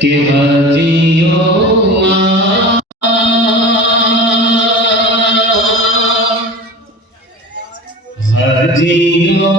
કે હજીઓ હજીઓ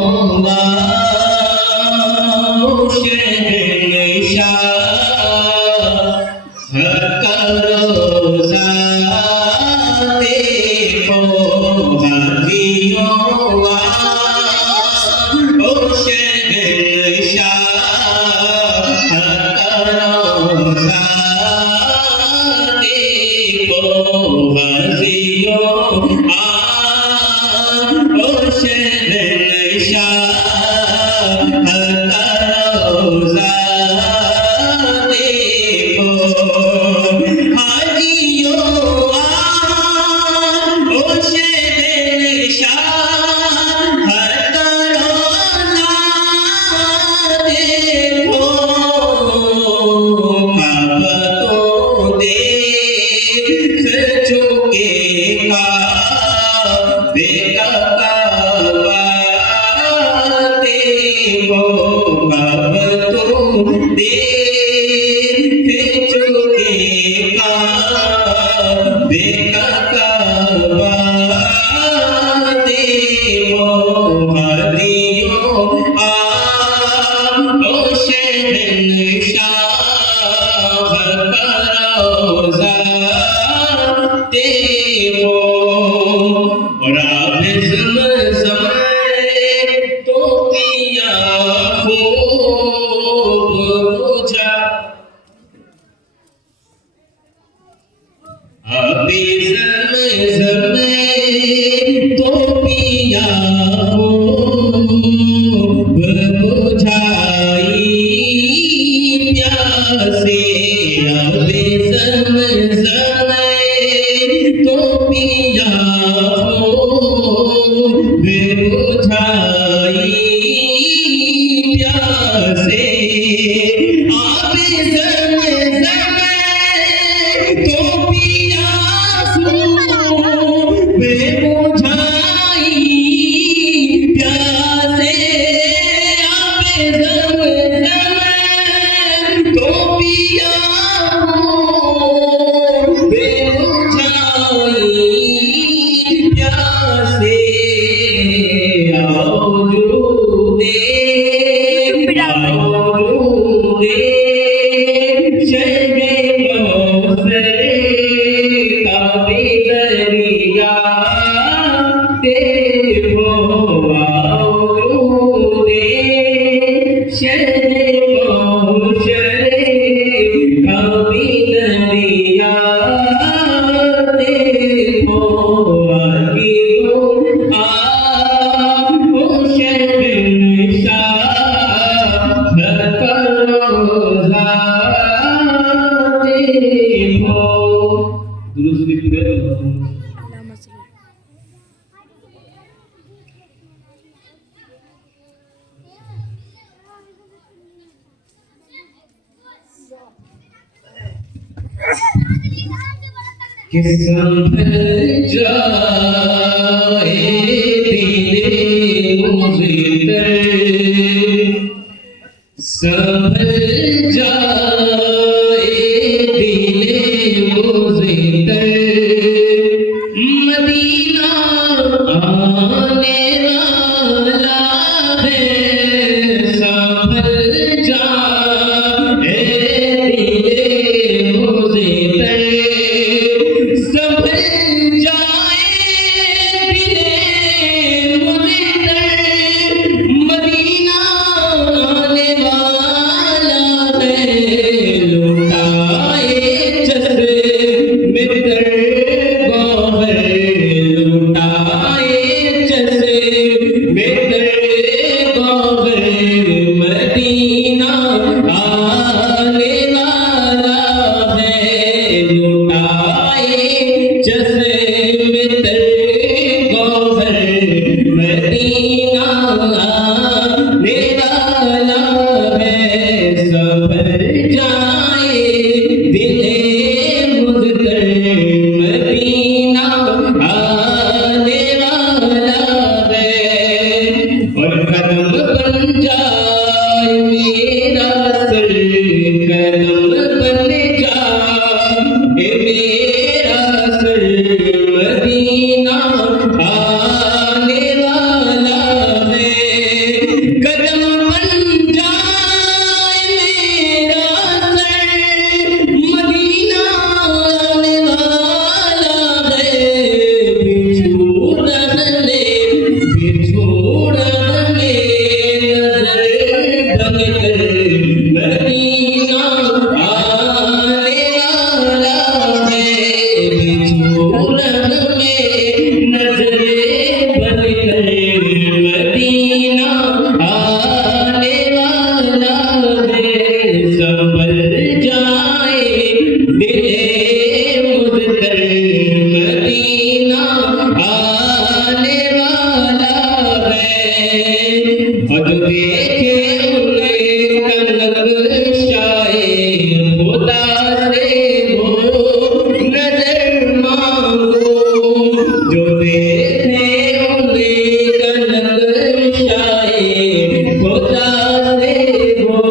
कि संभल जाए दिले मुझे संभल जाए दिले मुझे मदीना आने वाला है संभल जाए दिले मुझे कदम नक्शाए खुदा से वो नजर मांगो जो देखने उन्हें का नक्शाए खुदा से वो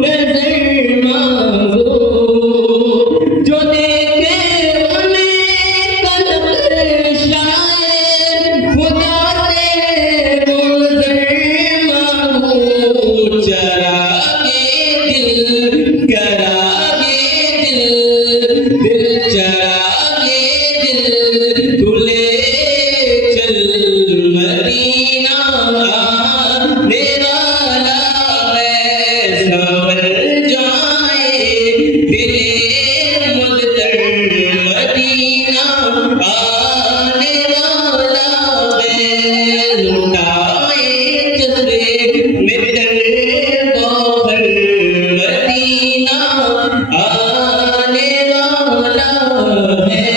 नजर मांगो जो देखे उन्हें का नक्शाए खुदा से वो नजर मांगो चरागे दिल चरागे दिल तुले चल मदीना मेरा है सवर जाए दिले मुज़्तर मदीना आने वाला है लुटाए जज्बे मित्र गौहर मदीना आने वाला है